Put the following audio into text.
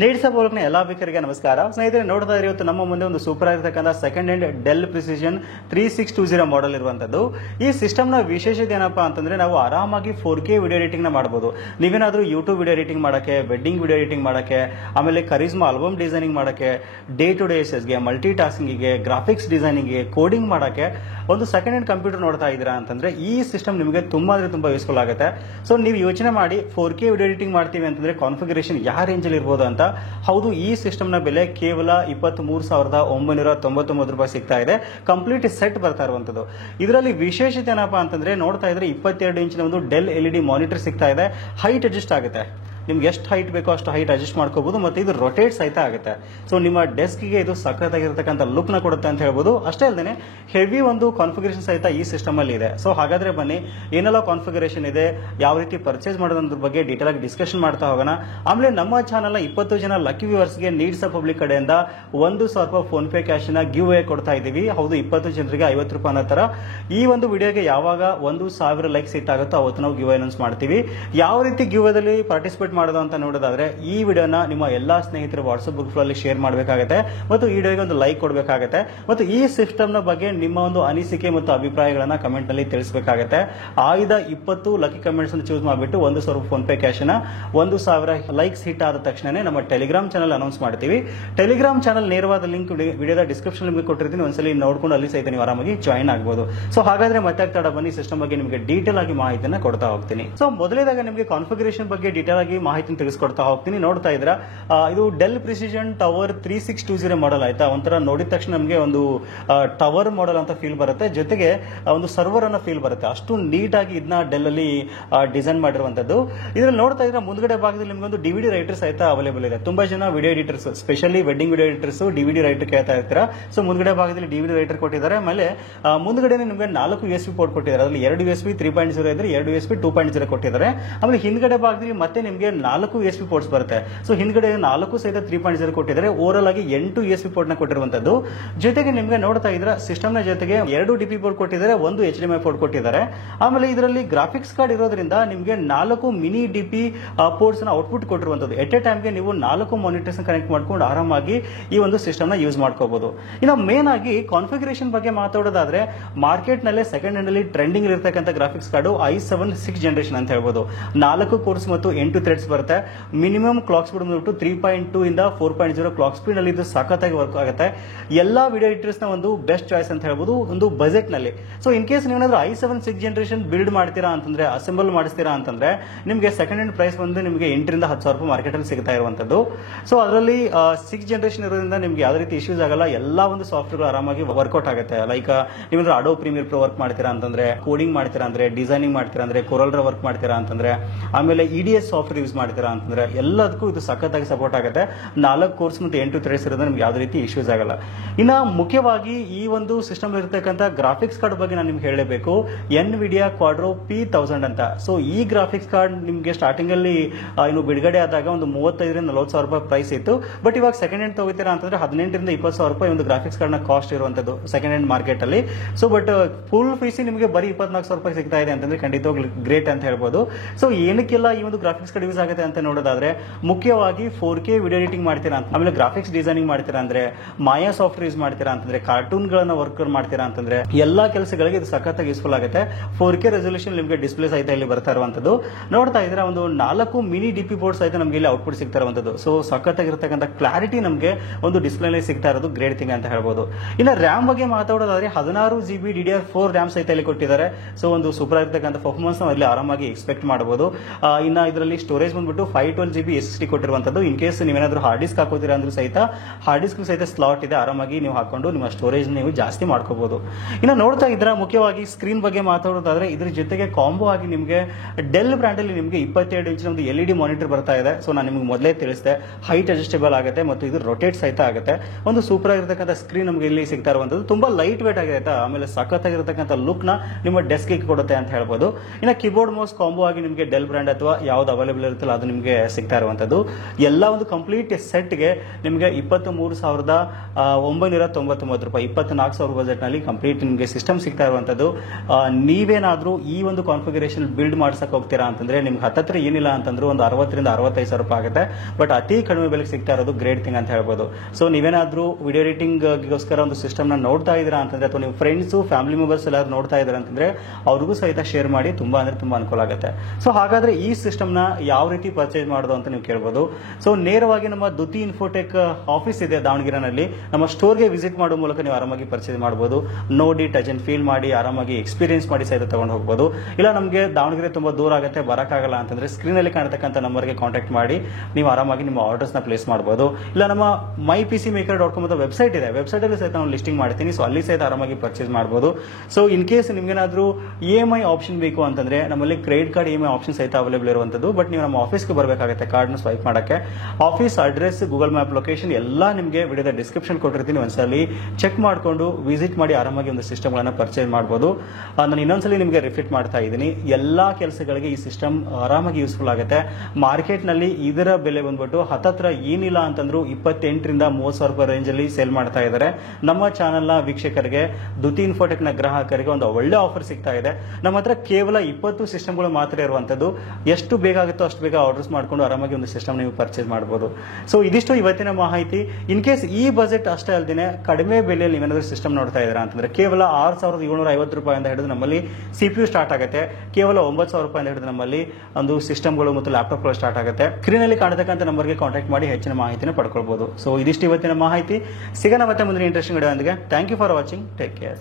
ನೀಡ್ಸ ಬೋಲ್ಕ್ನ ಎಲ್ಲಾ ವೀಕ್ಷಕರಿಗೆ ನಮಸ್ಕಾರ. ಸ್ನೇಹಿತರೆ, ನೋಡ್ತಾ ಇರಿ ಇವತ್ತು ನಮ್ಮ ಮುಂದೆ ಒಂದು ಸೂಪರ್ ಆಗಿರತಕ್ಕಂಥ second hand del precision 3620 model ಇರುವಂತದ್ದು. ಈ ಸಿಸ್ಟಮ್ ನ ವಿಶೇಷತೆ ಏನಪ್ಪಾ ಅಂತಂದ್ರೆ ನಾವು ಆರಾಮಾಗಿ 4K ವಿಡಿಯೋ ಎಡಿಟಿಂಗ್ ನ ಮಾಡಬಹುದು. ನೀವೇನಾದ್ರೂ ಯೂಟ್ಯೂಬ್ ವಿಡಿಯೋ ಎಡಿಟಿಂಗ್ ಮಾಡಕ್ಕೆ, ವೆಡ್ಡಿಂಗ್ ವಿಡಿಯೋ ಎಡಿಟಿಂಗ್ ಮಾಡಕ್ಕೆ, ಆಮೇಲೆ ಕರಿಸ್ಮಾ ಆಲ್ಬಮ್ ಡಿಸೈನಿಂಗ್ ಮಾಡಕ್ಕೆ, ಡೇ ಟು ಡೇ ಗೆ, ಮಲ್ಟಿ ಟಾಸ್ಕಿಂಗ್ ಗೆ, ಗ್ರಾಫಿಕ್ಸ್ ಡಿಸೈನಿಂಗ್ ಗೆ, ಕೋಡಿಂಗ್ ಮಾಡಕ್ಕೆ ಒಂದು ಸೆಕೆಂಡ್ ಹ್ಯಾಂಡ್ ಕಂಪ್ಯೂಟರ್ ನೋಡ್ತಾ ಇದ್ದೀರಾ ಅಂತಂದ್ರೆ ಈ ಸಿಸ್ಟಮ್ ನಿಮಗೆ ತುಂಬಾ ಯೂಸ್ಫುಲ್ ಆಗುತ್ತೆ. ಸೊ ನೀವು ಯೋಚನೆ ಮಾಡಿ 4K ವಿಡಿಯೋ ಎಡಿಟಿಂಗ್ ಮಾಡ್ತೀವಿ ಅಂತಂದ್ರೆ ಕಾನ್ಫಿಗರೇಷನ್ ಯಾವ ರೇಂಜ್ ಅಲ್ಲಿ ಇರಬಹುದು ಅಂತ. ಹೌದು, ಈ ಸಿಸ್ಟಮ್ ನ ಬೆಲೆ ಕೇವಲ 23,999 ರೂಪಾಯಿ ಸಿಗ್ತಾ ಇದೆ. ಕಂಪ್ಲೀಟ್ ಸೆಟ್ ಬರ್ತಾ ಇರುವಂತದ್ದು. ಇದರಲ್ಲಿ ವಿಶೇಷತೆ ಏನಪ್ಪಾ ಅಂತಂದ್ರೆ ನೋಡ್ತಾ ಇದ್ರೆ 22 ಇಂಚಿನ ಒಂದು ಡೆಲ್ LED ಮಾನಿಟರ್ ಸಿಗ್ತಾ ಇದೆ. ಹೈಟ್ ಅಡ್ಜಸ್ಟ್ ಆಗುತ್ತೆ. ನಿಮ್ಗೆ ಎಷ್ಟು ಹೈಟ್ ಬೇಕೋ ಅಷ್ಟು ಹೈಟ್ ಅಡ್ಜಸ್ಟ್ ಮಾಡ್ಕೋಬಹುದು. ಮತ್ತೆ ಇದು ರೊಟೇಟ್ ಸಹಿತ ಆಗುತ್ತೆ. ಸೊ ನಿಮ್ಮ ಡೆಸ್ಕ್ ಗೆ ಇದು ಸಖತ್ತಾಗಿರತಕ್ಕಂಥ ಲುಕ್ ನ ಕೊಡುತ್ತೆ ಅಂತ ಹೇಳ್ಬೋದು. ಅಷ್ಟೇ ಅಲ್ಲದೆ ಹೆವಿ ಒಂದು ಕಾನ್ಫಿಗರೇಷನ್ ಸಹಿತ ಈ ಸಿಸ್ಟಮ್ ಅಲ್ಲಿ ಇದೆ. ಸೊ ಹಾಗಾದ್ರೆ ಬನ್ನಿ, ಏನೆಲ್ಲ ಕಾನ್ಫಿಗರೇಷನ್ ಇದೆ, ಯಾವ ರೀತಿ ಪರ್ಚೇಸ್ ಮಾಡೋದ್ರ ಬಗ್ಗೆ ಡೀಟೇಲ್ ಆಗಿ ಡಿಸ್ಕಷನ್ ಮಾಡ್ತಾ ಹೋಗೋಣ. ಆಮೇಲೆ ನಮ್ಮ ಚಾನಲ್ ನ 20 ಜನ ಲಕ್ಕಿ ವ್ಯೂವರ್ಸ್ ಗೆ ನೀಡ್ಸ್ ಪಬ್ಲಿಕ್ ಕಡೆಯಿಂದ 1,000 ರೂಪಾಯಿ ಫೋನ್ ಪೇ ಕ್ಯಾಶ್ ನ ಗಿವ್ ಅವೇ ಕೊಡ್ತಾ ಇದೀವಿ. ಹೌದು, 20 ಜನರಿಗೆ 50 ರೂಪಾಯಿ ಅನ್ನೋ ತರ. ಈ ಒಂದು ವಿಡಿಯೋಗೆ ಯಾವಾಗ 1,000 ಲೈಕ್ಸ್ ಹಿಟ್ ಆಗುತ್ತೋ ಅವತ್ತು ನಾವು ಗಿವ್ ಅನೌನ್ಸ್ ಮಾಡ್ತೀವಿ. ಯಾವ ರೀತಿ ಗಿವ್ ದಲ್ಲಿ ಪಾರ್ಟಿಸಿಪೇಟ್ ಮಾಡೋದು ಅಂತ ನೋಡೋದಾದ್ರೆ ಈ ವಿಡಿಯೋನ ನಿಮ್ಮ ಎಲ್ಲಾ ಸ್ನೇಹಿತರ ವಾಟ್ಸ್ಆಪ್ ಗ್ರೂಪ್ ಅಲ್ಲಿ ಶೇರ್ ಮಾಡಬೇಕಾಗುತ್ತೆ ಮತ್ತು ಈ ವಿಡಿಯೋಗೆ ಒಂದು ಲೈಕ್ ಕೊಡಬೇಕಾಗುತ್ತೆ. ಮತ್ತು ಈ ಸಿಸ್ಟಮ್ ನ ಬಗ್ಗೆ ನಿಮ್ಮ ಒಂದು ಅನಿಸಿಕೆ ಮತ್ತು ಅಭಿಪ್ರಾಯಗಳನ್ನ ಕಮೆಂಟ್ ನಲ್ಲಿ ತಿಳಿಸಬೇಕಾಗುತ್ತೆ. ಆಯ್ದ 20 ಲಕ್ಕಿ ಕಮೆಂಟ್ಸ್ ಅನ್ನು ಚೂಸ್ ಮಾಡಿಬಿಟ್ಟು 1,000 ಫೋನ್ ಪೇ ಕ್ಯಾಶ್ ನ 1,000 ಲೈಕ್ಸ್ ಹಿಟ್ ಆದ ತಕ್ಷಣ ನಮ್ಮ ಟೆಲಿಗ್ರಾಮ್ ಚಾನಲ್ ಅನೌನ್ಸ್ ಮಾಡ್ತೀವಿ. ಟೆಲಿಗ್ರಾಮ್ ಚಾನಲ್ ನೇರವಾದ ಲಿಂಕ್ ವಿಡಿಯೋದ ಡಿಸ್ಕ್ರಿಪ್ಷನ್ ನಿಮಗೆ ಕೊಟ್ಟಿರ್ತೀನಿ. ಒಂದ್ಸಲಿ ನೋಡ್ಕೊಂಡು ಅಲ್ಲಿ ಸಹಿತ ನೀವು ಆರಾಮಾಗಿ ಜಾಯಿನ್ ಆಗಬಹುದು. ಸೊ ಹಾಗಾದ್ರೆ ಮತ್ತೆ ಆಗ್ತಾಡ ಬನ್ನಿ, ಸಿಸ್ಟಮ್ ಬಗ್ಗೆ ನಿಮಗೆ ಡೀಟೇಲ್ ಆಗಿ ಮಾಹಿತಿಯನ್ನು ಕೊಡ್ತಾ ಹೋಗ್ತೀನಿ. ಸೊ ಮೊದಲೇದಾಗ ನಿಮಗೆ ಕಾನ್ಫಿಗರೇಷನ್ ಬಗ್ಗೆ ಡೀಟೇಲ್ ಆಗಿ ಮಾಹಿತಿ ತಿಳಿಸ್ಕೊಡ್ತಾ ಹೋಗ್ತೀನಿ. ನೋಡ್ತಾ ಇದ್ರ ಇದು ಡೆಲ್ ಪ್ರಿಸಿಷನ್ ಟವರ್ 3620 ಮಾಡೆಲ್ ಆಯ್ತಾ. ಒಂಥರ ನೋಡಿದ ತಕ್ಷಣ ನಮಗೆ ಒಂದು ಟವರ್ ಮಾಡೆಲ್ ಅಂತ ಫೀಲ್ ಬರುತ್ತೆ. ಜೊತೆಗೆ ಒಂದು ಸರ್ವರ್ ಅನ್ನೋ ಫೀಲ್ ಬರುತ್ತೆ. ಅಷ್ಟು ನೀಟ್ ಆಗಿ ಇದನ್ನ ಡೆಲ್ ಅಲ್ಲಿ ಡಿಸೈನ್ ಮಾಡಿರುವಂತದ್ದು. ಇದ್ರಲ್ಲಿ ನೋಡ್ತಾ ಇದ್ರೆ ಮುಂದ್ಗಡೆ ಭಾಗದಲ್ಲಿ ನಿಮ್ಗೆ ಒಂದು DVD ರೈಟರ್ ಸಹಿತ ಅವೈಲೇಬಲ್ ಇದೆ. ತುಂಬಾ ಜನ video editors, specially wedding video editors DVD writer ಕೇಳ್ತಾ ಇರ್ತೀರಾ. ಸೊ ಮುಂದ್ಗಡೆ ಭಾಗದಲ್ಲಿ DVD ರೈಟರ್ ಕೊಟ್ಟಿದ್ದಾರೆ. ಆಮೇಲೆ ಮುಂದ್ಗಡೆ ನಿಮಗೆ 4 USB ಪೋರ್ಟ್ ಕೊಟ್ಟಿದ್ದಾರೆ. ಅದರಲ್ಲಿ 2 USB 3.0 ಇದ್ರೆ 2 USB 2.0 ಕೊಟ್ಟಿದ್ದಾರೆ. ಆಮೇಲೆ ಹಿಂದ್ಗಡೆ ಭಾಗದಲ್ಲಿ ಮತ್ತೆ ನಿಮಗೆ 4 USB ಪೋರ್ಟ್ಸ್ ಬರುತ್ತೆ. ಸೊ ಹಿಂದ್ಗಡೆ 4 ಸಹಿತ 3.0 ಕೊಟ್ಟಿದ್ದಾರೆ. ಓವರ್ ಆಗಿ 8 USB ಪೋರ್ಟ್ ನ ಕೊಟ್ಟಿರುವಂತದ್ದು. ಜೊತೆಗೆ ನಿಮ್ಗೆ ನೋಡ್ತಾ ಇದ್ರೆ ಸಿಸ್ಟಮ್ ನ ಜೊತೆಗೆ 2 DP ಪೋರ್ಟ್ ಕೊಟ್ಟಿದ್ದಾರೆ, 1 HDMI ಪೋರ್ಟ್ ಕೊಟ್ಟಿದ್ದಾರೆ. ಆಮೇಲೆ ಇದರಲ್ಲಿ ಗ್ರಾಫಿಕ್ಸ್ ಕಾರ್ಡ್ ಇರೋದ್ರಿಂದ ನಿಮಗೆ 4 ಮಿನಿ DP ಪೋರ್ಟ್ಸ್ ನ ಔಟ್ಪುಟ್ ಕೊಟ್ಟಿರುವಂತದ್ದು. ಎಟ್ ಎ ಟೈಮ್ ಗೆ ನೀವು 4 ಮಾನಿಟರ್ಸ್ ಕನೆಕ್ಟ್ ಮಾಡ್ಕೊಂಡು ಆರಾಮಾಗಿ ಈ ಒಂದು ಸಿಸ್ಟಮ್ ನ ಯೂಸ್ ಮಾಡ್ಕೋಬಹುದು. ಇನ್ನು ಮೇನ್ ಆಗಿ ಕಾನ್ಫಿಗರೇಷನ್ ಬಗ್ಗೆ ಮಾತಾಡೋದಾದ್ರೆ ಮಾರ್ಕೆಟ್ ನಲ್ಲಿ ಸೆಕೆಂಡ್ ಹ್ಯಾಂಡ್ ಅಲ್ಲಿ ಟ್ರೆಂಡಿಂಗ್ ಇರತಕ್ಕಂಥ graphics card i7 6th generation ಅಂತ ಹೇಳ್ಬೋದು. 4 ಕೋರ್ಸ್ ಮತ್ತು 8 ಥ್ರೆಡ್ಸ್ ಬರುತ್ತೆ. ಮಿನಿಮಮ್ ಕ್ಲಾಕ್ ಸ್ಪೀಡ್ ಬಂದ್ಬಿಟ್ಟು 3.2 ಇಂದ 4.0 ಕ್ಲಾಕ್ ಸ್ಪೀಡ್ ನಲ್ಲಿ ಇದು ಸಖತ್ತಾಗಿ ವರ್ಕ್ ಆಗುತ್ತೆ. ಎಲ್ಲಾ ವಿಡಿಯೋ ಎಡಿಟರ್ಸ್ ನ ಒಂದು ಬೆಸ್ಟ್ ಚಾಯ್ಸ್ ಅಂತ ಹೇಳ್ಬೋದು ಒಂದು ಬಜೆಟ್ ನಲ್ಲಿ. ಸೊ ಇನ್ ಕೇಸ್ ನೀವೇನಾದ್ರೂ i7 6th ಜನರೇಷನ್ ಬಿಲ್ಡ್ ಮಾಡ್ತೀರಾ ಅಂತಂದ್ರೆ, ಅಸೆಂಬಲ್ ಮಾಡಿಸ್ತೀರಾ ಅಂತಂದ್ರೆ ನಿಮಗೆ ಸೆಕೆಂಡ್ ಹ್ಯಾಂಡ್ ಪ್ರೈಸ್ ಬಂದು ನಿಮಗೆ 8 ರಿಂದ 10,000 ರೂಪಾಯಿ ಮಾರ್ಕೆಟ್ ಅಲ್ಲಿ ಸಿಗ್ತಾ ಇರುವಂತದ್ದು. ಸೊ ಅದರಲ್ಲಿ 6th ಜನರೇಷನ್ ಇರೋದ್ರಿಂದ ನಿಮ್ಗೆ ಯಾವುದೇ ರೀತಿ ಇಶ್ಯೂಸ್ ಆಗಲ್ಲ. ಎಲ್ಲಾ ಒಂದು ಸಾಫ್ಟ್ವೇರ್ ಆರಾಮಾಗಿ ವರ್ಕೌಟ್ ಆಗುತ್ತೆ. ಲೈಕ್ ನೀವೇನಾದ್ರೂ ಅಡೋ ಪ್ರೀಮಿಯರ್ ಪ್ರೋ ವರ್ಕ್ ಮಾಡ್ತೀರಾ ಅಂತಂದ್ರೆ, ಕೋಡಿಂಗ್ ಮಾಡ್ತೀರಾ ಅಂದ್ರೆ, ಡಿಸೈನಿಂಗ್ ಮಾಡ್ತೀರಾ ಅಂದ್ರೆ, ಕೊರಲ್ ಡ್ರಾ ವರ್ಕ್ ಮಾಡ್ತೀರಾ ಅಂತಂದ್ರೆ, ಆಮೇಲೆ EDS ಸಾಫ್ಟ್ವೇರ್ ಯೂಸ್ ಮಾಡ್ತೀರಾ ಅಂತಂದ್ರೆ ಎಲ್ಲದಕ್ಕೂ ಇದು ಸಖತ್ತಾಗಿ ಸಪೋರ್ಟ್ ಆಗುತ್ತೆ. 4 ಕೋರ್ಸ್ ಮತ್ತು 8 ಥ್ರೆಡ್ಸ್ ಇರೋದ್ರಿಂದ ನಿಮ್ಗೆ ಯಾವುದೇ ರೀತಿ ಇಶ್ಯೂಸ್ ಆಗಲ್ಲ. ಇನ್ನು ಮುಖ್ಯವಾಗಿ ಈ ಒಂದು ಸಿಸ್ಟಮ್ ಇರತಕ್ಕಂಥ ಗ್ರಾಫಿಕ್ಸ್ ಕಾರ್ಡ್ ಬಗ್ಗೆ ನಾನು ನಿಮ್ಗೆ ಹೇಳಬೇಕು. NVIDIA Quadro P1000 ಅಂತ. ಸೊ ಈ ಗ್ರಾಫಿಕ್ಸ್ ಕಾರ್ಡ್ ನಿಮ್ಗೆ ಸ್ಟಾರ್ಟಿಂಗ್ ಅಲ್ಲಿ ಇನ್ನು ಬಿಡುಗಡೆ ಆದಾಗ ಒಂದು 35,000 ರಿಂದ 40,000 ರೂಪಾಯಿ ಪ್ರೈಸ್ ಇತ್ತು. ಬಟ್ ಇವಾಗ ಸೆಕೆಂಡ್ ಹ್ಯಾಂಡ್ ತಗೋತೀರಾ ಅಂತಂದ್ರೆ 18,000 ರಿಂದ 20,000 ರೂಪಾಯಿ ಒಂದು ಗ್ರಾಫಿಕ್ಸ್ ಕಾರ್ಡ್ ನ ಕಾಸ್ಟ್ ಇರುವಂತದ್ದು ಸೆಕೆಂಡ್ ಹ್ಯಾಂಡ್ ಮಾರ್ಕೆಟ್ ಅಲ್ಲಿ. ಸೊ ಬಟ್ ಫುಲ್ ಫೀಸ್ ನಿಮಗೆ ಬರೀ 24,000 ರೂಪಾಯಿ ಸಿಗ್ತಾ ಇದೆ ಅಂತಂದ್ರೆ ಖಂಡಿತವಾಗ್ಲೂ ಗ್ರೇಟ್ ಅಂತ ಹೇಳ್ಬೋದು. ಸೊ ಏನಕ್ಕೆಲ್ಲ ಈ ಒಂದು ಗ್ರಾಫಿಕ್ಸ್ ಕಾರ್ಡ್ ಯೂಸ್ ಆಗುತ್ತೆ ಅಂತ ನೋಡೋದಾದ್ರೆ ಮುಖ್ಯವಾಗಿ 4K ವಿಡಿಯೋ ಎಡಿಟಿಂಗ್ ಮಾಡ್ತೀರಾ ಅಂತ, ಆಮೇಲೆ ಗ್ರಾಫಿಕ್ಸ್ ಡಿಸೈನಿಂಗ್ ಮಾಡ್ತೀರಾ ಅಂದ್ರೆ, ಮಾಯಾ ಸಾಫ್ಟ್ವೇರ್ ಯೂಸ್ ಮಾಡ್ತೀರಾ ಅಂತಂದ್ರೆ, ಕಾರ್ಟೂನ್ ಗಳನ್ನ ವರ್ಕ್ ಮಾಡ್ತೀರಾ ಅಂತಂದ್ರೆ ಎಲ್ಲಾ ಕೆಲಸಗಳಿಗೆ ಇದು ಸಖತ್ತಾಗಿ ಯೂಸ್ಫುಲ್ ಆಗುತ್ತೆ. 4K ರೆಸಲ್ಯೂಷನ್ ನಿಮಗೆ ಡಿಸ್ಪ್ಲೇ ಸಹಿತ ಇಲ್ಲಿ ಬರ್ತಾ ಇರುವಂತದ್ದು. ನೋಡ್ತಾ ಇದ್ರೆ ಒಂದು 4 ಮಿನಿ DP ಪೋರ್ಟ್ ಸಹಿತ ನಮಗೆ ಇಲ್ಲಿ ಔಟ್ಪುಟ್ ಸಿಗ್ತಾ ಇರುವಂತದ್ದು. ಸೊ ಸಖತ್ತಾಗಿರ್ತಕ್ಕಂಥ ಕ್ಲಾರಿಟಿ ನಮಗೆ ಒಂದು ಡಿಸ್ಪ್ಲೇ ಸಿಗ್ತಾ ಇರೋದು ಗ್ರೇಟ್ ಥಿಂಗ್ ಅಂತ ಹೇಳ್ಬೋದು. ಇನ್ನು ರ್ಯಾಮ್ ಬಗ್ಗೆ ಮಾತಾಡೋದಾದ್ರೆ 16 GB DDR4 ರ್ಯಾಮ್ ಸಹಿತ ಇಲ್ಲಿ ಕೊಟ್ಟಿದ್ದಾರೆ. ಸೊ ಒಂದು ಸೂಪರ್ ಆಗಿರ್ತಕ್ಕಂಥ ಪರ್ಫಾರ್ಮೆನ್ಸ್ ನಾವು ಇಲ್ಲಿ ಆರಾಮಾಗಿ ಎಕ್ಸ್ಪೆಕ್ಟ್ ಮಾಡಬಹುದು. ಇನ್ನ ಇದರಲ್ಲಿ ಸ್ಟೋರೇಜ್ ಬಂದ್ಬಿಟ್ಟು 512 GB SSD ಕೊಟ್ಟಿರುವಂತದ್ದು. ಇನ್ ಕೇಸ್ ನೀವೇನಾದ್ರೂ ಹಾರ್ಡ್ ಡಿಸ್ಕ್ ಹಾಕೋತೀರಾ ಅಂದ್ರೂ ಸಹಿತ ಹಾರ್ಡ್ ಡಿಸ್ಕ್ ಸಹಿತ ಸ್ಲಾಟ್ ಇದೆ. ಆರಾಮಾಗಿ ನೀವು ಹಾಕೊಂಡು ನಿಮ್ಮ ಸ್ಟೋರೇಜ್ ನೀವು ಜಾಸ್ತಿ ಮಾಡ್ಕೋಬಹುದು. ಇನ್ನು ನೋಡ್ತಾ ಇದ್ರ ಮುಖ್ಯವಾಗಿ ಸ್ಕ್ರೀನ್ ಬಗ್ಗೆ ಮಾತಾಡೋದಾದ್ರೆ ಇದ್ರ ಜೊತೆಗೆ ಕಾಂಬೋ ಆಗಿ ನಿಮಗೆ ಡೆಲ್ ಬ್ರ್ಯಾಂಡ್ ಅಲ್ಲಿ ನಿಮಗೆ 22 ಇಂಚಿನ ಒಂದು LED ಮಾನಿಟರ್ ಬರ್ತಾ ಇದೆ. ಸೊ ನಾನು ನಿಮ್ಗೆ ಮೊದಲೇ ತಿಳಿಸಿದೆ, ಹೈಟ್ ಅಡ್ಜಸ್ಟೇಬಲ್ ಆಗುತ್ತೆ ಮತ್ತು ಇದು ರೊಟೇಟ್ ಸಹಿತ ಆಗುತ್ತೆ. ಒಂದು ಸೂಪರ್ ಆಗಿರ್ತಕ್ಕಂಥ ಸ್ಕ್ರೀನ್ ನಮಗೆ ಇಲ್ಲಿ ಸಿಗ್ತಾ ಇರುವಂತದ್ದು. ತುಂಬಾ ಲೈಟ್ ವೇಟ್ ಆಗಿದೆ. ಆಮೇಲೆ ಸಖತ್ತಾಗಿರ್ತಕ್ಕಂಥ ಲುಕ್ ನ ನಿಮ್ಮ ಡೆಸ್ಕ್ ಕೊಡುತ್ತೆ ಅಂತ ಹೇಳ್ಬೋದು. ಇನ್ನು ಕೀಬೋರ್ಡ್ ಮೌಸ್ ಕಾಂಬೋ ಆಗಿ ನಿಮಗೆ ಡೆಲ್ ಬ್ರ್ಯಾಂಡ್ ಅಥವಾ ಯಾವ್ದು ಅವೈಲೇಬಲ್ ಇರುತ್ತೆ ಇರುತ್ತಲ್ಲ ಅದು ನಿಮಗೆ ಸಿಗ್ತಾ ಇರುವಂತದ್ದು. ಎಲ್ಲ ಒಂದು ಕಂಪ್ಲೀಟ್ ಸೆಟ್ಗೆ ನಿಮಗೆ 23,999 ರೂಪಾಯಿ, 24,000 ಬಜೆಟ್ ನಲ್ಲಿ ಕಂಪ್ಲೀಟ್ ನಿಮಗೆ ಸಿಸ್ಟಮ್ ಸಿಗ್ತಾ ಇರುವಂತದ್ದು. ನೀವೇನಾದ್ರೂ ಈ ಒಂದು ಕಾನ್ಫಿಗರೇಷನ್ ಬಿಲ್ಡ್ ಮಾಡ್ಸಕ್ ಹೋಗ್ತೀರಾ ಅಂತಂದ್ರೆ ನಿಮ್ಗೆ ಹತ್ತತ್ರ ಏನಿಲ್ಲ ಅಂತಂದ್ರೆ ಒಂದು 60,000 ರಿಂದ 65,000 ರೂಪಾಯಿ ಆಗುತ್ತೆ. ಬಟ್ ಅತಿ ಕಡಿಮೆ ಬೆಲೆಗೆ ಸಿಗ್ತಾ ಇರೋದು ಗ್ರೇಟ್ ಥಿಂಗ್ ಅಂತ ಹೇಳ್ಬೋದು. ಸೊ ನೀವೇನಾದ್ರೂ ವಿಡಿಯೋ ಎಡಿಟಿಂಗ್ಗೋಸ್ಕರ ಒಂದು ಸಿಸ್ಟಮ್ ನ ನೋಡ್ತಾ ಇದ್ದೀರಾ ಅಂತಂದ್ರೆ, ಅಥವಾ ನೀವು ಫ್ರೆಂಡ್ಸ್ ಫ್ಯಾಮಿಲಿ ಮೆಂಬರ್ಸ್ ಎಲ್ಲರೂ ನೋಡ್ತಾ ಇದ್ದಾರೆ ಅಂತಂದ್ರೆ ಅವ್ರಿಗೂ ಸಹಿತ ಶೇರ್ ಮಾಡಿ, ತುಂಬಾ ಅಂದ್ರೆ ತುಂಬಾ ಅನುಕೂಲ ಆಗುತ್ತೆ. ಸೊ ಹಾಗಾದ್ರೆ ಈ ಸಿಸ್ಟಮ್ ನ ಯಾವ ರೀತಿ ಪರ್ಚೇಸ್ ಮಾಡೋದು ಅಂತ ನೀವು ಕೇಳ್ಬೋದು. ಸೊ ನೇರವಾಗಿ ನಮ್ಮ ದುತಿ ಇನ್ಫೋಟೆಕ್ ಆಫೀಸ್ ಇದೆ ದಾವಣಗೆರೆನಲ್ಲಿ, ನಮ್ಮ ಸ್ಟೋರ್ಗೆ ವಿಸಿಟ್ ಮಾಡೋ ಮೂಲಕ ನೀವು ಆರಾಮಾಗಿ ಪರ್ಚೇಸ್ ಮಾಡಬಹುದು. ನೋಡಿ ಟಚ್ ಅಂಡ್ ಫೀಲ್ ಮಾಡಿ ಆರಾಮಾಗಿ ಎಕ್ಸ್ಪೀರಿಯನ್ಸ್ ಮಾಡಿ ಸಹಿತ ತಗೊಂಡು ಹೋಗಬಹುದು. ಇಲ್ಲ ನಮಗೆ ದಾವಣಗೆರೆ ತುಂಬಾ ದೂರ ಆಗುತ್ತೆ, ಬರಕ್ಕಾಗಲ್ಲ ಅಂತಂದ್ರೆ ಸ್ಕ್ರೀನ್ ಅಲ್ಲಿ ಕಾಣತಕ್ಕಂಥ ನಂಬರ್ಗೆ ಕಾಂಟ್ಯಾಕ್ಟ್ ಮಾಡಿ ನೀವು ಆರಾಮಾಗಿ ನಿಮ್ಮ ಆರ್ಡರ್ಸ್ ನ ಪ್ಲೇಸ್ ಮಾಡಬಹುದು. ಇಲ್ಲ ನಮ್ಮ mypcmaker.com ಅಂತ ವೆಬ್ಸೈಟ್ ಇದೆ, ವೆಬ್ಸೈಟ್ ಅಲ್ಲಿ ಸಹಿತ ನಾನು ಲಿಸ್ಟಿಂಗ್ ಮಾಡ್ತೀನಿ. ಸೊ ಅಲ್ಲಿ ಸಹಿತ ಆರಾಮಾಗಿ ಪರ್ಚೇಸ್ ಮಾಡಬಹುದು. ಸೊ ಇನ್ ಕೇಸ್ ನಿಮ್ಗೇನಾದ್ರೂ EMI ಆಪ್ಷನ್ ಬೇಕು ಅಂತಂದ್ರೆ ನಮ್ಮಲ್ಲಿ ಕ್ರೆಡಿಟ್ ಕಾರ್ಡ್ EMI ಆಪ್ಷನ್ ಸಹಿತ ಅವೈಲೇಬಲ್ ಇರುವಂತದ್ದು. ಬಟ್ ನೀವು ನಮ್ಮ ಆಫೀಸ್ಗೆ ಬರಬೇಕಾಗುತ್ತೆ ಕಾರ್ಡ್ ನ ಸ್ವೈಪ್ ಮಾಡಕ್ಕೆ. Office address, Google map location ಎಲ್ಲ ನಿಮಗೆ ವಿಡಿಯೋದ ಡಿಸ್ಕ್ರಿಪ್ಷನ್ ಕೊಟ್ಟಿರ್ತೀನಿ. ಒಂದ್ಸಲಿ ಚೆಕ್ ಮಾಡಿಕೊಂಡು ವಿಸಿಟ್ ಮಾಡಿ ಆರಾಮಾಗಿ ಒಂದು ಸಿಸ್ಟಮ್ ಗಳನ್ನ ಪರ್ಚೇಸ್ ಮಾಡಬಹುದು. ನಾನು ಇನ್ನೊಂದ್ಸಲಿ ನಿಮಗೆ ರಿಪೀಟ್ ಮಾಡ್ತಾ ಇದ್ದೀನಿ, ಎಲ್ಲಾ ಕೆಲಸಗಳಿಗೆ ಈ ಸಿಸ್ಟಮ್ ಆರಾಮಾಗಿ ಯೂಸ್ಫುಲ್ ಆಗುತ್ತೆ. ಮಾರ್ಕೆಟ್ ನಲ್ಲಿ ಇದರ ಬೆಲೆ ಬಂದ್ಬಿಟ್ಟು ಹತ್ತತ್ರ ಏನಿಲ್ಲ ಅಂತಂದ್ರು 28,000 ರಿಂದ 30,000 ರೂಪಾಯಿ ರೇಂಜ್ ಅಲ್ಲಿ ಸೇಲ್ ಮಾಡ್ತಾ ಇದ್ದಾರೆ. ನಮ್ಮ ಚಾನೆಲ್ ನ ವೀಕ್ಷಕರಿಗೆ, ದುತಿ ಇನ್ಫೋಟೆಕ್ ನ ಗ್ರಾಹಕರಿಗೆ ಒಂದು ಒಳ್ಳೆ ಆಫರ್ ಸಿಗ್ತಾ ಇದೆ. ನಮ್ಮ ಹತ್ರ ಕೇವಲ 20 ಸಿಸ್ಟಮ್ಗಳು ಮಾತ್ರ ಇರುವಂತದ್ದು. ಎಷ್ಟು ಬೇಕಾಗುತ್ತೋ ಅಷ್ಟು ಬೇಗ ಆರ್ಡರ್ಸ್ ಮಾಡ್ಕೊಂಡು ಆರಾಮಾಗಿ ಒಂದು ಸಿಸ್ಟಮ್ ನೀವು ಪರ್ಚೇಸ್ ಮಾಡಬಹುದು. ಸೊ ಇದಿಷ್ಟು ಇವತ್ತಿನ ಮಾಹಿತಿ. ಇನ್ ಕೇಸ್ ಈ ಬಜೆಟ್ ಅಷ್ಟೇ ಅಲ್ಲದೆ ಕಡಿಮೆ ಬೆಲೆಯಲ್ಲಿ ನೀವೇನಾದ್ರೂ ಸಿಸ್ಟಮ್ ನೋಡ್ತಾ ಇದ್ದೀರಾ ಅಂತಂದ್ರೆ ಕೇವಲ 6,750 ರೂಪಾಯಿಂದ ಹಿಡಿದು ನಮ್ಮಲ್ಲಿ CPU ಸ್ಟಾರ್ಟ್ ಆಗುತ್ತೆ. ಕೇವಲ 9,000 ರೂಪಾಯಿಂದ ಹಿಡಿದು ನಮ್ಮಲ್ಲಿ ಒಂದು ಸಿಸ್ಟಮ್ಗಳು ಮತ್ತು ಲ್ಯಾಪ್ಟಾಪ್ಗಳು ಸ್ಟಾರ್ಟ್ ಆಗುತ್ತೆ. ಸ್ಕ್ರೀನಲ್ಲಿ ಕಾಣತಕ್ಕಂಥ ನಂಬರ್ಗೆ ಕಾಂಟ್ಯಾಕ್ಟ್ ಮಾಡಿ ಹೆಚ್ಚಿನ ಮಾಹಿತಿನ ಪಡ್ಕೊಳ್ಬಹುದು. ಸೊ ಇದಿಷ್ಟು ಇವತ್ತಿನ ಮಾಹಿತಿ. ಸಿಗೋಣ ಮತ್ತೆ ಮುಂದಿನ interesting video. Thank you for watching. Take care.